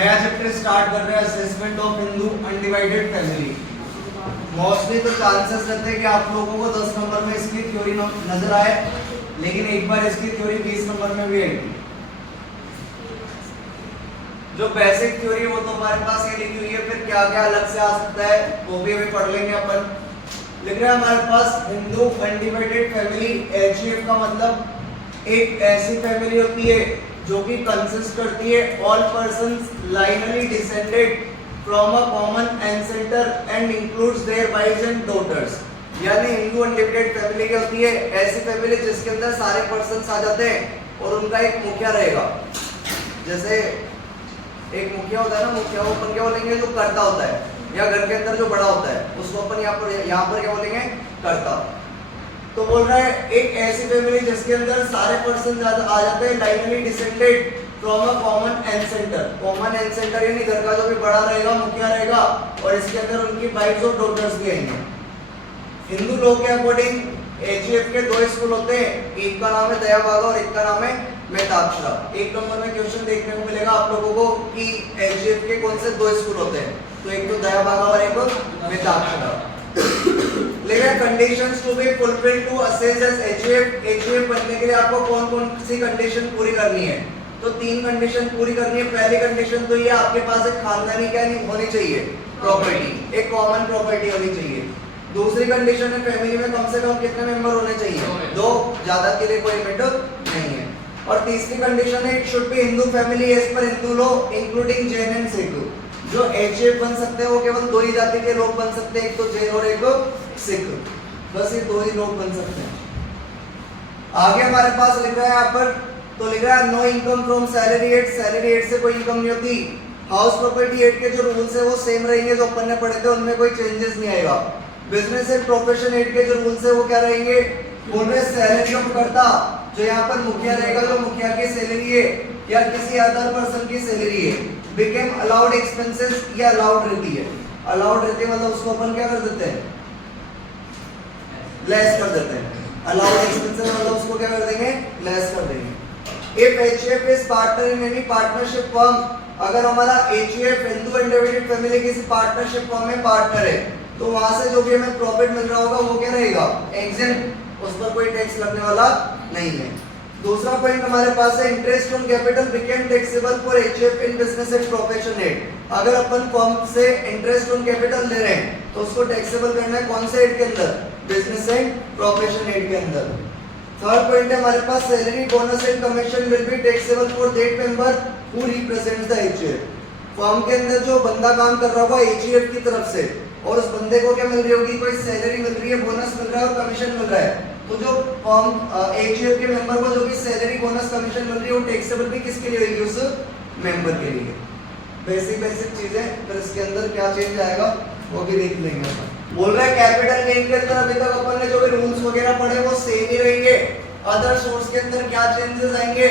नया chapter start कर रहे हैं assessment of Hindu undivided family. Mostly तो चांसेस रहते हैं कि आप लोगों को 10 नंबर में इसकी थ्योरी नजर आए, लेकिन एक बार इसकी थ्योरी 20 नंबर में भी आएगी। जो बेसिक थ्योरी वो तो हमारे पास ये लिखी हुई है, फिर क्या क्या अलग से आ सकता है वो भी अभी पढ़ लेंगे अपन। लिख रहे हैं हमारे पास हिंदू अनडिवाइडेड फैमिली, एचईएफ का मतलब एक ऐसी फैमिली होती है जो कि कंसिस्ट करती है all persons lineally descended from a common ancestor and includes their wives and daughters. यानी हिंदू अनडिवाइडेड फैमिली क्या होती है? ऐसी फैमिली जिसके अंदर सारे पर्सन्स आ जाते हैं और उनका एक मुखिया रहेगा। जैसे एक मुखिया होता है ना, मुखिया को अपन क्या बोलेंगे? जो कर्ता होता है, या घर के अंदर जो बड़ा होता है उसको अपन यहाँ पर क्या बोलेंगे? कर्ता। तो बोल रहा है एक ऐसी फैमिली जिसके अंदर सारे पर्सन आ जाते हैं lineally descended from a common ancestor. Common ancestor यानी घर का जो भी बड़ा रहेगा, मुखिया रहेगा, और इसके अंदर उनकी वाइफ्स और डॉटर्स भी आएंगे। हिंदू लॉ के अकॉर्डिंग एचईएफ के दो स्कूल होते हैं, एक का नाम है दया भागा और एक का नाम है मेहताक्षरा। एक नंबर में क्वेश्चन देखने को मिलेगा आप लोगों को कि एचईएफ के कौन से दो स्कूल होते हैं, तो एक तो दया भागा और एक मेहताक्षरा। लेकिन conditions to be fulfilled to assess as HUF. HUF बनने के लिए आपको कौन कौन सी कंडीशन पूरी करनी है? तो 3 कंडीशन पूरी करनी है। पहली कंडीशन तो ये आपके पास एक खानदानी क्या नहीं होनी चाहिए? प्रॉपर्टी, एक कॉमन प्रॉपर्टी होनी चाहिए। दूसरी कंडीशन है फैमिली में कम से कम कितने मेंबर होने चाहिए? 2, ज्यादा के लिए कोई लिमिट नहीं है। और तीसरी कंडीशन है it should be Hindu family as पर Hindu law including Jain and Sikh. जो एचईएफ बन सकते हैं वो केवल 2 ही जाति के लोग बन सकते हैं, एक तो जैन और एक सिख। बस ये 2 ही लोग बन सकते हैं। आगे हमारे पास लिख रहा है यहाँ पर, तो लिख रहा है no income from salary head. Salary head से कोई इनकम नहीं होती। हाउस प्रॉपर्टी एड के जो रूल्स है वो सेम रहेंगे जो अपन ने पढ़े थे, उनमें कोई चेंजेस नहीं आएगा। बिजनेस एंड प्रोफेशन एड के जो रूल्स है वो क्या रहेंगे? बोल रहे सैलरी ऑफ कर्ता, जो यहाँ पर मुखिया रहेगा, जो मुखिया की सैलरी है या किसी अदर पर्सन की सैलरी है, बिकेम अलाउड एक्सपेंसेस, ये अलाउड रहती है। अलाउड रहती है मतलब उसको अपन क्या कर देते हैं? लेस कर देते हैं। अलाउड एक्सपेंसेस मतलब उसको क्या कर देंगे? लेस कर देंगे। If HUF is partner in any partnership firm, अगर हमारा HUF हिंदू अनडिवाइडेड फैमिली किसी पार्टनरशिप फर्म में पार्टनर है, तो वहां से जो भी हमें प्रॉफिट मिल रहा होगा वो क्या रहेगा? एग्जेम्प्ट, उस पर कोई टैक्स लगने वाला नहीं है। दूसरा पॉइंट हमारे पास है interest on capital became taxable for HUF in business and profession head. अगर अपन फर्म से इंटरेस्ट ऑन कैपिटल ले रहे हैं तो उसको टैक्सेबल करना है कौन से एड के अंदर? बिजनेस एंड प्रोफेशन एड के अंदर। थर्ड पॉइंट है हमारे पास salary bonus and commission will be taxable for that member who represents the HUF. Firm के अंदर जो बंदा काम कर रहा होगा एचईएफ की तरफ से, और उस बंदे को क्या मिल रही होगी? कोई सैलरी मिल रही है, बोनस मिल रहा है और कमीशन मिल रहा है। तो जो फर्म एचईएफ के मेंबर को जो भी सैलरी बोनस कमीशन मिल रही है वो टैक्सेबल भी किसके लिए होगी? उस मेंबर के लिए। बेसिक चीजें, फिर इसके अंदर क्या चेंज आएगा वो भी देख लेंगे अपन। बोल रहा है कैपिटल गेन के अंदर अभी तक अपन ने जो भी रूल्स वगैरह पढ़े वो सेम ही रहेंगे। अदर सोर्स के अंदर क्या चेंजेस आएंगे?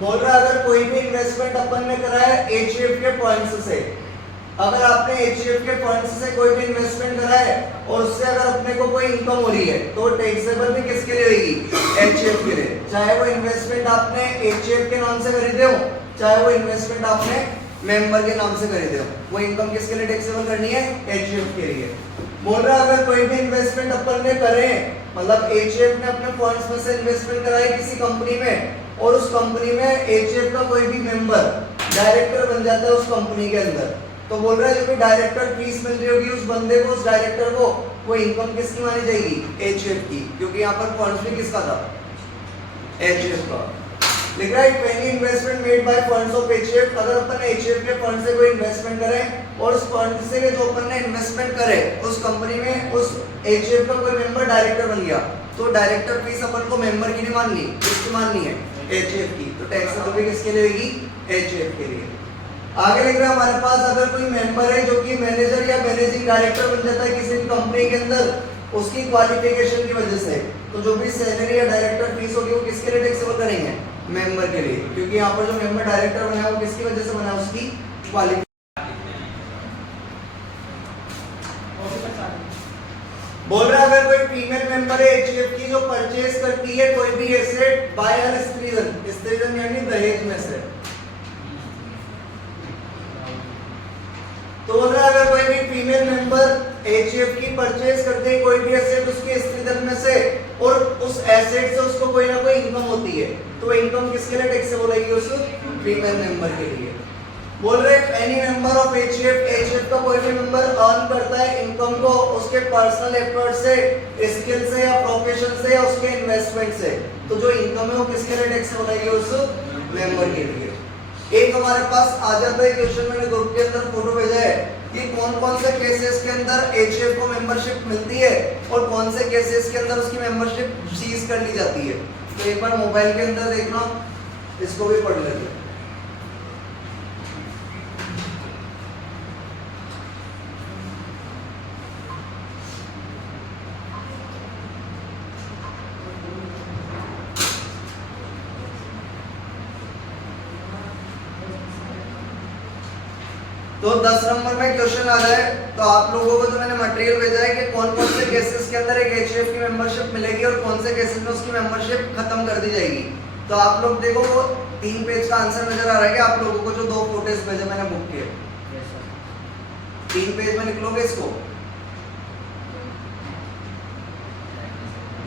बोल रहा है अगर कोई भी इन्वेस्टमेंट अपन ने करा है एचईएफ के फंड्स से, अगर आपने एचईएफ के फंड्स से कोई भी इन्वेस्टमेंट करा है और उससे अगर अपने को कोई इनकम हो रही है तो टैक्सेबल भी किसके लिए होगी? एचईएफ के लिए। चाहे वो इन्वेस्टमेंट आपने एचईएफ के नाम से खरीदे हो, चाहे वो इन्वेस्टमेंट आपने मेंबर के नाम से खरीदे हो, वो इनकम किसके लिए टैक्सेबल करनी है? एचईएफ के लिए। बोल रहा है अगर कोई भी इन्वेस्टमेंट अपन ने करे, मतलब एचईएफ ने अपने फंड्स में से इन्वेस्टमेंट करा है किसी कंपनी में और उस कंपनी में एचईएफ का कोई भी मेंबर डायरेक्टर बन जाता है उस कंपनी के अंदर, तो बोल रहा है जो भी डायरेक्टर फीस मिल रही होगी उस बंदे को, उस डायरेक्टर को, वो इनकम किसकी मानी जाएगी? एचईएफ की, क्योंकि यहाँ पर फंड्स भी किसका था? एचईएफ का। लिख रहा है any investment made by funds of HUF, अगर अपन एचईएफ के फंड से कोई इन्वेस्टमेंट करें और उस फंड से जो अपन ने इन्वेस्टमेंट करे उस कंपनी में उस एचईएफ का कोई मेंबर डायरेक्टर बन गया, तो डायरेक्टर फीस अपन को मेंबर की नहीं माननी, किसकी माननी है? एचईएफ की। तो टैक्सेबल भी किसके लिए होगी? एचईएफ के लिए। आगे लिख रहा है हमारे पास अगर कोई मेंबर है जो कि मैनेजर या मैनेजिंग डायरेक्टर बन जाता है किसी कंपनी के अंदर उसकी क्वालिफिकेशन की वजह से, तो जो भी सैलरी या डायरेक्टर फीस होगी वो किसके लिए टैक्सेबल करेंगे? मेंबर के लिए, क्योंकि यहाँ पर जो मेंबर डायरेक्टर बना है वो किसकी वजह से बना है? उसकी क्वालिफिकेशन। बोल रहा है अगर कोई फीमेल मेंबर है एचईएफ की जो परचेज करती है कोई भी एसेट बाय हर स्त्रीधन, स्त्रीधन यानी दहेज में से, तो बोल रहा है अगर कोई भी फीमेल मेंबर एचयूएफ की परचेज करते हैं कोई भी एसेट उसके स्त्री धन में से और उस एसेट से उसको कोई ना कोई इनकम होती है, तो इनकम किसके लिए टैक्सेबल होगी? उस फीमेल मेंबर के लिए। बोल रहे एनी मेंबर ऑफ एचयूएफ का कोई भी मेंबर अर्न करता है इनकम को उसके पर्सनल एफर्ट से, स्किल से या प्रोफेशन से या उसके इन्वेस्टमेंट से, तो जो इनकम है वो किसके लिए टैक्सेबल होगी? उस मेंबर के लिए। एक हमारे पास आ जाता है क्वेश्चन, मैंने ग्रुप के अंदर फोटो भेजा है कि कौन कौन से केसेस के अंदर एचयूएफ को मेंबरशिप मिलती है और कौन से केसेस के अंदर उसकी मेंबरशिप सीज कर ली जाती है। तो एक बार मोबाइल के अंदर देखना, इसको भी पढ़ लेते हैं। तो 10 नंबर में क्वेश्चन आ जाए तो आप लोगों को जो मैंने मटेरियल भेजा है कि कौन कौन से केसेस के अंदर एक एचयूएफ की मेंबरशिप मिलेगी और कौन से केसेस में उसकी मेंबरशिप खत्म कर दी जाएगी। तो आप लोग देखो वो 3 पेज का आंसर नजर आ रहा है कि आप लोगों को जो 2 फोटोज भेजे मैंने बुक किए, 3 पेज में निकलोगे इसको,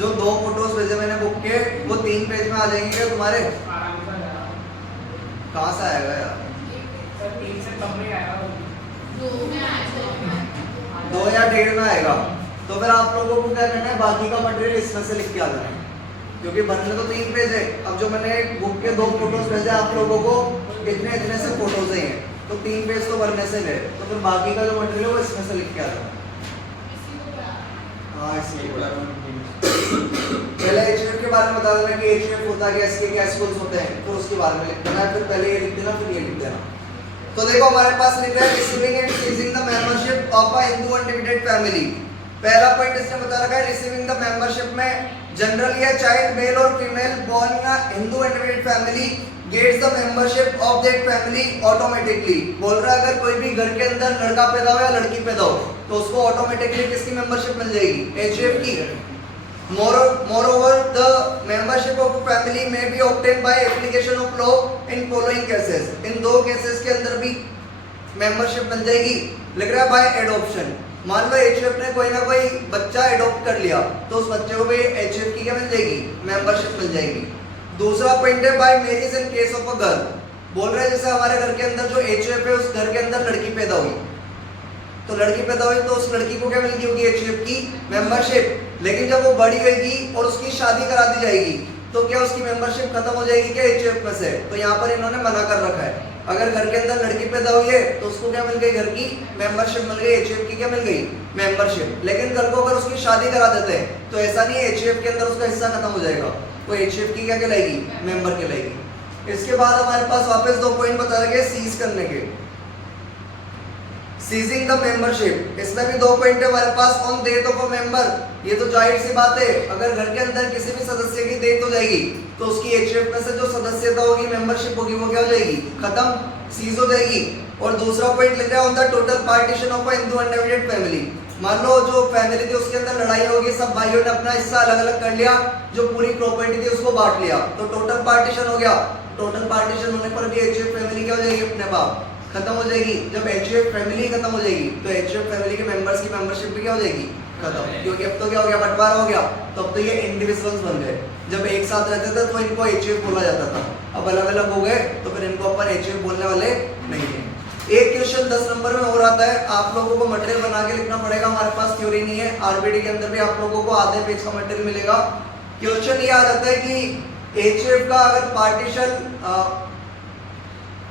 जो 2 फोटोज भेजे मैंने बुक किए वो 3 पेज में आ जाएंगे क्या तुम्हारे? कहाँ से आएगा यार? 2 या 1.5 में आएगा। तो फिर आप लोगों को क्या करना है, बाकी का मटेरियल इसमें से लिख के आना है, क्योंकि बनने तो 3 पेज है। अब जो मैंने बुक के 2 फोटोज भेजे आप लोगों को, इतने इतने से फोटोज हैं, तो 3 पेज तो भरने से गए, तो फिर बाकी का जो मटेरियल है वो इसमें से लिख के आना है। हाँ इसलिए पहले एचयूएफ के बारे में बता देना कि एचयूएफ होता है, इसके क्या स्कूल्स होते हैं, फिर उसके बारे में लिख देना है, फिर पहले ये लिख देना फिर ये लिख देना। तो देखो हमारे पास लिख रहा है receiving and ceasing the membership of a Hindu undivided family. पहला पॉइंट इसने बता रखा है रिसीविंग द मेंबरशिप में जनरली या चाइल्ड मेल और female born in a Hindu undivided family gets the membership of that family automatically. बोल रहा है अगर कोई भी घर के अंदर लड़का पैदा हो या लड़की पैदा हो तो उसको ऑटोमेटिकली किसकी मेंबरशिप मिल जाएगी? एचयूएफ की। Moreover, the membership of a family may be obtained by application of law in following cases. In 2 cases के अंदर भी मेंबरशिप मिल जाएगी। लिख रहा है बाय एडॉप्शन। मान लो एचयूएफ ने कोई ना कोई बच्चा एडॉप्ट कर लिया तो उस बच्चे को भी एचयूएफ की क्या मिल जाएगी? मेंबरशिप मिल जाएगी। दूसरा पॉइंट है bye marriage in case of a girl. बोल रहे हैं जैसे हमारे घर के अंदर जो एचयूएफ है उस घर के अंदर लड़की पैदा हुई, तो लड़की पैदा हुई तो उस लड़की को क्या मिल गई होगी? एचयूएफ की मेंबरशिप। लेकिन जब वो बड़ी होगी और उसकी शादी करा दी जाएगी तो क्या उसकी मेंबरशिप खत्म हो जाएगी क्या एचयूएफ में से? तो यहाँ पर इन्होंने मना कर रखा है, अगर घर के अंदर लड़की पैदा हुई है तो उसको क्या मिल गई? घर की मेंबरशिप मिल गई, एचयूएफ की क्या मिल गई? मेंबरशिप। लेकिन कल को अगर उसकी शादी करा देते हैं तो ऐसा नहीं है एचयूएफ के अंदर उसका हिस्सा खत्म हो जाएगा, वो एचयूएफ की क्या कहलाएगी? मेंबर कहलाएगी। इसके बाद हमारे पास वापस 2 पॉइंट बता रखे सीज करने के। सीजिंग द मेंबरशिप, इसमें भी 2 पॉइंट है हमारे पास। On death of a member, ये तो जाहिर सी बात है अगर घर के अंदर किसी भी सदस्य की डेथ हो जाएगी तो उसकी एचयूएफ में से जो सदस्यता होगी, मेंबरशिप होगी, वो क्या हो जाएगी? खत्म, सीज हो जाएगी। और दूसरा पॉइंट लिख रहा है on the total partition of a Hindu undivided family. मान लो जो फैमिली थी उसके अंदर लड़ाई होगी, सब भाइयों ने अपना हिस्सा अलग अलग कर लिया, जो पूरी प्रॉपर्टी थी उसको बांट लिया, तो टोटल पार्टीशन हो गया। टोटल पार्टीशन होने पर भी एचयूएफ फैमिली क्या हो जाएगी? अपने बाप खत्म हो जाएगी। जब एचयूएफ फैमिली खत्म हो जाएगी तो एचयूएफ फैमिली के मेंबर्स की मेंबरशिप भी क्या हो जाएगी? खत्म, क्योंकि अब तो क्या हो गया? बंटवारा हो गया, तो अब तो ये इंडिविजुअल्स बन गए। जब एक साथ रहते थे तो इनको एचयूएफ बोला जाता था, अब अलग अलग हो गए तो फिर इनको अपन एचयूएफ बोलने वाले नहीं है। एक क्वेश्चन 10 नंबर में और आता है, आप लोगों को मटेरियल बना के लिखना पड़ेगा, हमारे पास थ्योरी नहीं है। आरबीडी के अंदर भी आप लोगों को आधे पेज का मटेरियल मिलेगा। क्वेश्चन ये आ जाता है कि एचयूएफ का अगर पार्टीशन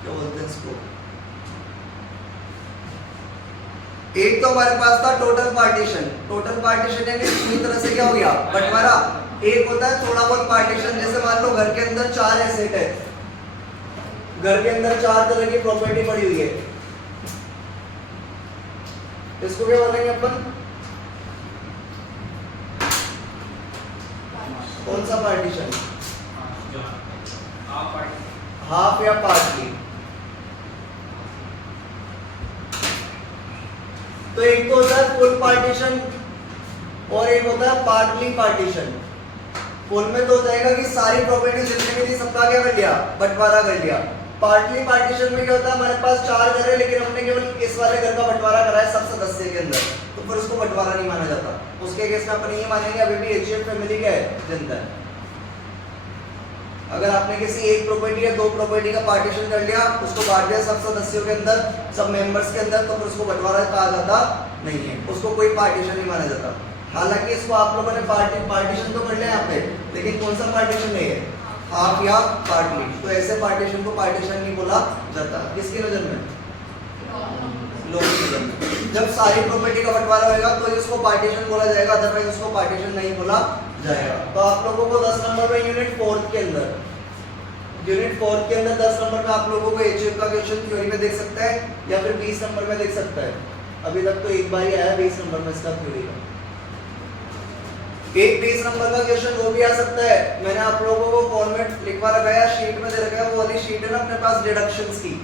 क्या बोलते हैं इसको, एक तो हमारे पास था टोटल पार्टीशन। टोटल पार्टीशन यानी पूरी तरह से क्या हो गया? बंटवारा। एक होता है थोड़ा बहुत पार्टीशन, जैसे मान लो घर के अंदर 4 एसेट है, घर के अंदर 4 तरह की प्रॉपर्टी पड़ी हुई है, इसको क्या बोलेंगे अपन? कौन सा पार्टीशन? हाफ या पार्टली। तो एक तो होता है फुल पार्टीशन और एक होता है पार्टली पार्टीशन। फुल में तो हो जाएगा कि सारी प्रॉपर्टी जितनी भी थी सबका क्या कर लिया? बंटवारा कर लिया। पार्टली पार्टीशन में क्या होता है, हमारे पास 4 घर है लेकिन हमने केवल इस वाले घर का बंटवारा करा है सब सदस्य के अंदर, तो फिर उसको बंटवारा नहीं माना जाता। उसके केस में अपन ये मानेंगे अभी भी एचयूएफ फैमिली का है जनता है। अगर आपने किसी एक प्रॉपर्टी या 2 प्रॉपर्टी का पार्टीशन कर लिया, उसको बांट दिया सब सदस्यों के अंदर, सब मेंबर्स के अंदर, तो फिर उसको बंटवारा कहा जाता नहीं है, उसको कोई पार्टीशन नहीं माना जाता। हालांकि इसको आप लोगों ने पार्टीशन तो कर लिया यहाँ पे, लेकिन कौन सा पार्टीशन नहीं है, हाफ या पार्टली, तो ऐसे पार्टीशन को पार्टीशन नहीं बोला जाता। किसकी नजर में? लोगों की नजर में। जब सारी प्रॉपर्टी का बंटवारा होगा तो इसको पार्टीशन बोला जाएगा, अदरवाइज उसको पार्टीशन नहीं बोला जाएगा। तो आप लोगों को 10 नंबर में यूनिट 4 के अंदर 10 नंबर में आप लोगों को एचयूएफ का क्वेश्चन थ्योरी में देख सकता है या फिर 20 नंबर में देख सकता है। अभी तक तो एक बार ही आया 20 नंबर में इसका थ्योरी का। एक 20 नंबर का क्वेश्चन वो भी आ सकता है, मैंने आप लोगों को फॉर्मेट लिखवा रखा है, शीट में दे रखा है, वो वाली शीट है ना अपने पास डिडक्शंस की,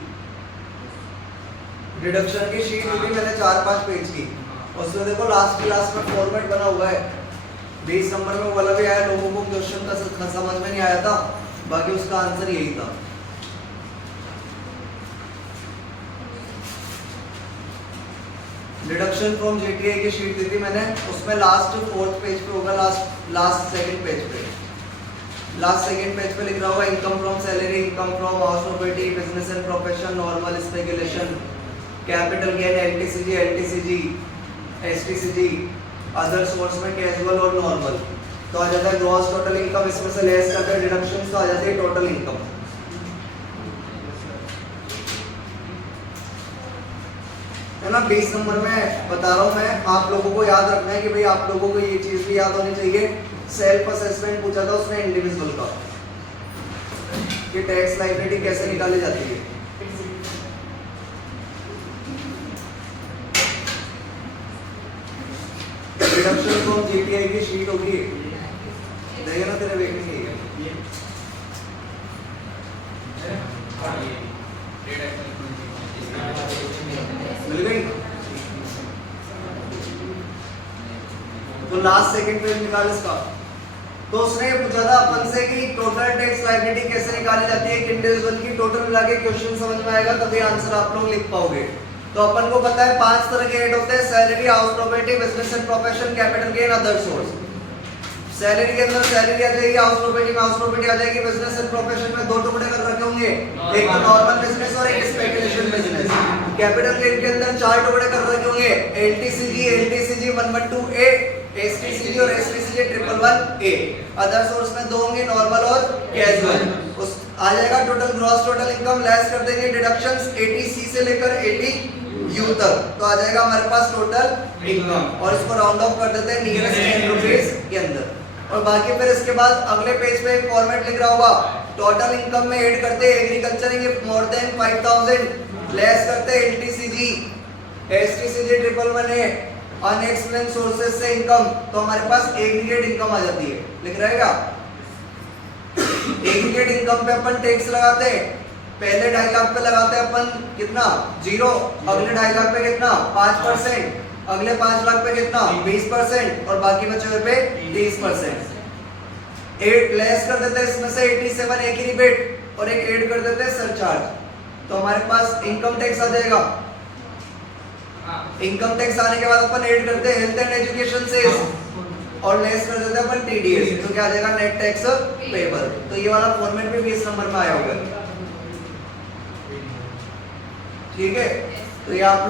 डिडक्शन की शीट भी मैंने 4-5 पेज की, उसमें देखो लास्ट क्लास में फॉर्मेट बना हुआ है। 20 नंबर में वाला भी आया, लोगों को क्वेश्चन का समझ में नहीं आया था, बाकी उसका आंसर यही था। डिडक्शन फ्रॉम जीटीए की शीट दी थी मैंने, उसमें लास्ट 4th पेज पे होगा, लास्ट सेकंड पेज पे लिख रहा होगा income from salary, income from house property, business and profession, normal speculation, capital gain, LTCG, STCG, other source में कैजुअल और नॉर्मल, तो आ जाता है ग्रॉस टोटल इनकम, इसमें से लेस करके डिडक्शंस तो आ जाती है टोटल इनकम। है ना, 20 नंबर में बता रहा हूं मैं, आप लोगों को याद रखना है कि भाई आप लोगों को ये चीज भी याद होनी चाहिए। सेल्फ असेसमेंट पूछा था उसने इंडिविजुअल का, कि टैक्स लायबिलिटी कैसे निकाली जाती है। डिडक्शन फ्रॉम जीटीआई की शीट होगी, देखिए ना तेरे वेटिंग है मिल गई। तो लास्ट सेकंड पेज निकाल इसका। तो उसने ये पूछा था अपन से कि टोटल टैक्स लायबिलिटी कैसे निकाली जाती है, एक इंडिविजुअल की टोटल मिला के क्वेश्चन समझ में आएगा तभी आंसर आप लोग लिख पाओगे। तो अपन को पता है 5 तरह के हेड होते हैं, salary, house property, business and profession, capital gain, other source. Salary के अंदर सैलरी आ जाएगी, हाउस प्रॉपर्टी में हाउस प्रॉपर्टी आ जाएगी, बिजनेस एंड प्रोफेशन में 2 टुकड़े कर रखे होंगे, एक तो नॉर्मल बिजनेस और एक स्पेकुलेशन बिजनेस। कैपिटल गेन के अंदर 4 टुकड़े कर रखे होंगे, एलटीसीजी 112A, एसटीसीजी और एसटीसीजी 111A। अदर सोर्स में 2 होंगे, नॉर्मल और कैजुअल। उस आ जाएगा total gross total income, less कर देंगे डिडक्शंस 80C से लेकर 80U तक, तो आ जाएगा हमारे पास टोटल इनकम, और इसको राउंड ऑफ कर देते हैं नियरेस्ट 10 रुपीस के अंदर। और बाकी फिर इसके बाद अगले पेज पे एक फॉर्मेट लिख रहा होगा, टोटल इनकम में ऐड करते हैं agriculture if more than 5000, less करते हैं LTCG, STCG 111A, unexplained sources से इनकम, तो हमारे पास एग्रीगेट इनकम आ जाती है। लिख रहेगा एग्रीगेट इनकम पे अपन टैक्स लगाते हैं, पहले 2.5 लाख पे लगाते हैं अपन कितना 0, अगले 2.5 लाख पे कितना 5%, अगले 5 लाख पे कितना 20%, और बाकी बचे हुए पे 30%। 8 लेस कर देते हैं इसमें से 87A की रिबेट, और एक ऐड कर देते हैं सरचार्ज, तो हमारे पास इनकम टैक्स आ जाएगा। इनकम टैक्स आने के बाद अपन ऐड करते हैं हेल्थ एंड एजुकेशन से, और लेस कर देते हैं अपन टीडीएस, तो क्या आ जाएगा नेट टैक्स पेएबल। तो ये वाला फॉर्मेट भी 20 नंबर में आया होगा, ठीक है। तो ये आप लोग